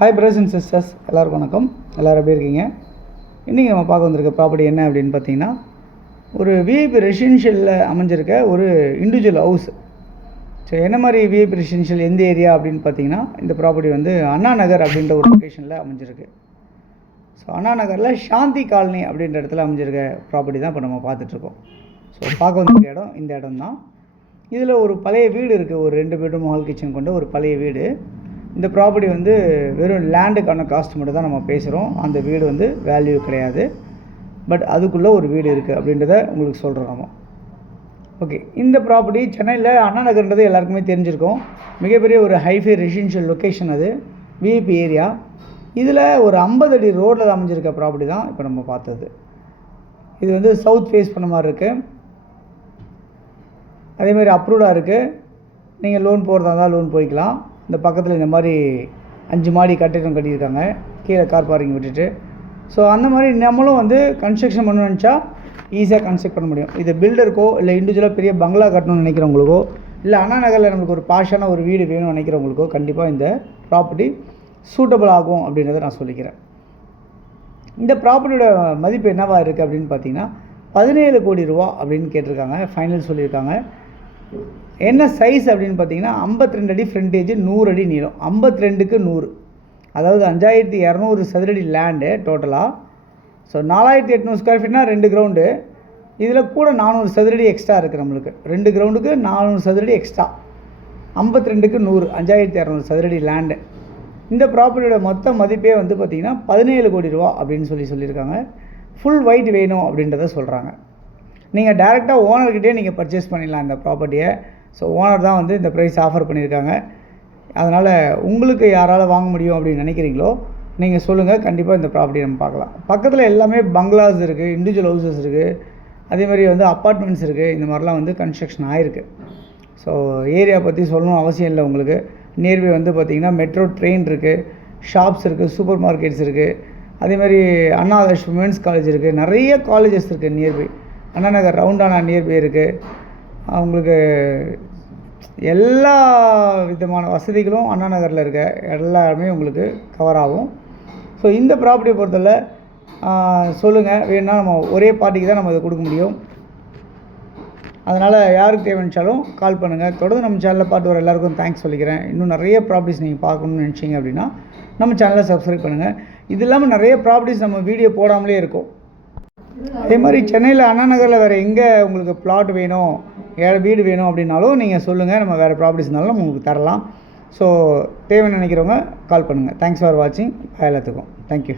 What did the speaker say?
Hi brothers and sisters, எல்லோருக்கும் வணக்கம். எல்லோரும் எப்படி இருக்கீங்க? இன்றைக்கி நம்ம பார்க்க வந்திருக்க ப்ராப்பர்ட்டி என்ன அப்படின்னு பார்த்தீங்கன்னா, ஒரு விஐபி ரெசிடென்ஷியலில் அமைஞ்சிருக்க ஒரு இண்டிவிஜுவல் ஹவுஸ். ஸோ என்ன மாதிரி விஐபி ரெசிடென்ஷியல், எந்த ஏரியா அப்படின்னு பார்த்தீங்கன்னா, இந்த ப்ராப்பர்ட்டி வந்து அண்ணா நகர் அப்படின்ற ஒரு லொக்கேஷனில் அமைஞ்சிருக்கு. ஸோ அண்ணா நகரில் சாந்தி காலனி அப்படின்ற இடத்துல அமைஞ்சிருக்க ப்ராப்பர்ட்டி தான் இப்போ நம்ம பார்த்துட்ருக்கோம். ஸோ பார்க்க வந்திருக்க இடம் இந்த இடம் தான். இதில் ஒரு பழைய வீடு இருக்குது, ஒரு 2 பெட்ரூம் ஹால் கிச்சன் கொண்ட ஒரு பழைய வீடு. இந்த ப்ராப்பர்ட்டி வந்து வெறும் லேண்டுக்கான காஸ்ட் மட்டும் தான் நம்ம பேசுகிறோம். அந்த வீடு வந்து வேல்யூ கிடையாது. பட் அதுக்குள்ளே ஒரு வீடு இருக்குது அப்படின்றத உங்களுக்கு சொல்கிறோம் நம்ம. ஓகே, இந்த ப்ராப்பர்ட்டி சென்னையில் அண்ணா நகர்ன்றது எல்லாருக்குமே தெரிஞ்சிருக்கும். மிகப்பெரிய ஒரு ஹைஃபை ரெசிடென்ஷியல் லொக்கேஷன், அது விஐபி ஏரியா. இதில் ஒரு 50 அடி ரோட்டில் அமைஞ்சிருக்க ப்ராப்பர்ட்டி தான் இப்போ நம்ம பார்த்தது. இது வந்து சவுத் ஃபேஸ் பண்ண மாதிரி இருக்குது. அதேமாதிரி அப்ரூவ்டாக இருக்குது. நீங்கள் லோன் போகிறதா இருந்தால் லோன் போய்க்கலாம். இந்த பக்கத்தில் இந்த மாதிரி 5 மாடி கட்டிடம் கட்டியிருக்காங்க, கீழே கார் பார்க்கிங் விட்டுட்டு. ஸோ அந்த மாதிரி நம்மளும் வந்து கன்ஸ்ட்ரக்ஷன் பண்ணணும்னு நினச்சா ஈஸியாக கன்ஸ்ட்ரக்ட் பண்ண முடியும். இது பில்டருக்கோ இல்லை இண்டிவிஜுவலாக பெரிய பங்களா கட்டணும்னு நினைக்கிறவங்களுக்கோ, இல்லை அண்ணா நகரில் நம்மளுக்கு ஒரு பாஷான ஒரு வீடு வேணும்னு நினைக்கிறவங்களுக்கோ கண்டிப்பாக இந்த ப்ராப்பர்ட்டி சூட்டபிள் ஆகும் அப்படின்றத நான் சொல்லிக்கிறேன். இந்த ப்ராப்பர்ட்டியோட மதிப்பு என்னவாக இருக்குது அப்படின்னு பார்த்தீங்கன்னா 17 கோடி ரூபா அப்படின்னு கேட்டிருக்காங்க, ஃபைனல் சொல்லியிருக்காங்க. என்ன சைஸ் அப்படின்னு பார்த்தீங்கன்னா 52 அடி ஃப்ரண்டேஜ், 100 அடி நீளம். 52க்கு 100, அதாவது 5200 சதுரடி லேண்டு டோட்டலாக. ஸோ 4800 ஸ்கொயர் ஃபீட்னா 2 கிரவுண்டு. இதில் கூட 400 சதுரடி எக்ஸ்ட்ரா இருக்குது நம்மளுக்கு. 2 கிரவுண்டுக்கு 400 சதுரடி எக்ஸ்ட்ரா. 52க்கு 100, 5200 சதுரடி லேண்டு. இந்த ப்ராப்பர்ட்டியோட மொத்த மதிப்பே வந்து பார்த்திங்கன்னா 17 கோடி ரூபா அப்படின்னு சொல்லியிருக்காங்க. ஃபுல் ஒயிட் வேணும் அப்படின்றத சொல்கிறாங்க. நீங்கள் டேரெக்டாக ஓனர்கிட்டே நீங்கள் பர்ச்சேஸ் பண்ணிடலாம் இந்த ப்ராப்பர்ட்டியை. ஸோ ஓனர் தான் வந்து இந்த ப்ரைஸ் ஆஃபர் பண்ணியிருக்காங்க. அதனால் உங்களுக்கு யாரால் வாங்க முடியும் அப்படின்னு நினைக்கிறீங்களோ நீங்கள் சொல்லுங்கள், கண்டிப்பாக இந்த ப்ராப்பர்ட்டி நம்ம பார்க்கலாம். பக்கத்தில் எல்லாமே பங்களாஸ் இருக்குது, இண்டிவிஜுவல் ஹவுசஸ் இருக்குது, அதேமாதிரி வந்து அப்பார்ட்மெண்ட்ஸ் இருக்குது. இந்த மாதிரிலாம் வந்து கன்ஸ்ட்ரக்ஷன் ஆகிருக்கு. ஸோ ஏரியா பற்றி சொல்லணும் அவசியம் இல்லை உங்களுக்கு. நியர்பை வந்து பார்த்திங்கன்னா மெட்ரோ ட்ரெயின் இருக்குது, ஷாப்ஸ் இருக்குது, சூப்பர் மார்க்கெட்ஸ் இருக்குது. அதேமாதிரி அண்ணா உமன்ஸ் காலேஜ் இருக்குது, நிறைய காலேஜஸ் இருக்குது நியர்பை. அண்ணா நகர் ரவுண்டானா நியர்பை இருக்குது. உங்களுக்கு எல்லா விதமான வசதிகளும் அண்ணா நகரில் இருக்க எல்லாமே உங்களுக்கு கவர் ஆகும். ஸோ இந்த ப்ராப்பர்ட்டியை பொறுத்தவரை சொல்லுங்கள், வேணும்னா நம்ம ஒரே பார்ட்டிக்கு தான் நம்ம இதை கொடுக்க முடியும். அதனால் யாருக்கு தேவைச்சாலும் கால் பண்ணுங்கள். தொடர்ந்து நம்ம சேனலில் பார்த்து வர எல்லாருக்கும் தேங்க்ஸ் சொல்லிக்கிறேன். இன்னும் நிறைய ப்ராப்பர்ட்டிஸ் நீங்கள் பார்க்கணுன்னு நினச்சிங்க அப்படின்னா நம்ம சேனலை சப்ஸ்கிரைப் பண்ணுங்கள். இது இல்லாமல் நிறைய ப்ராப்பர்ட்டிஸ் நம்ம வீடியோ போடாமலே இருக்கும். அதே மாதிரி சென்னையில் அண்ணா நகரில் வேறு எங்கே உங்களுக்கு பிளாட் வேணும், வீடு வேணும் அப்படின்னாலும் நீங்கள் சொல்லுங்கள். நம்ம வேறு ப்ராப்பர்ட்டிஸ்னாலும் நம்ம உங்களுக்கு தரலாம். ஸோ தேவைன்னு நினைக்கிறவங்க கால் பண்ணுங்கள். தேங்க்ஸ் ஃபார் வாட்சிங். எல்லாத்துக்கும் தேங்க்யூ.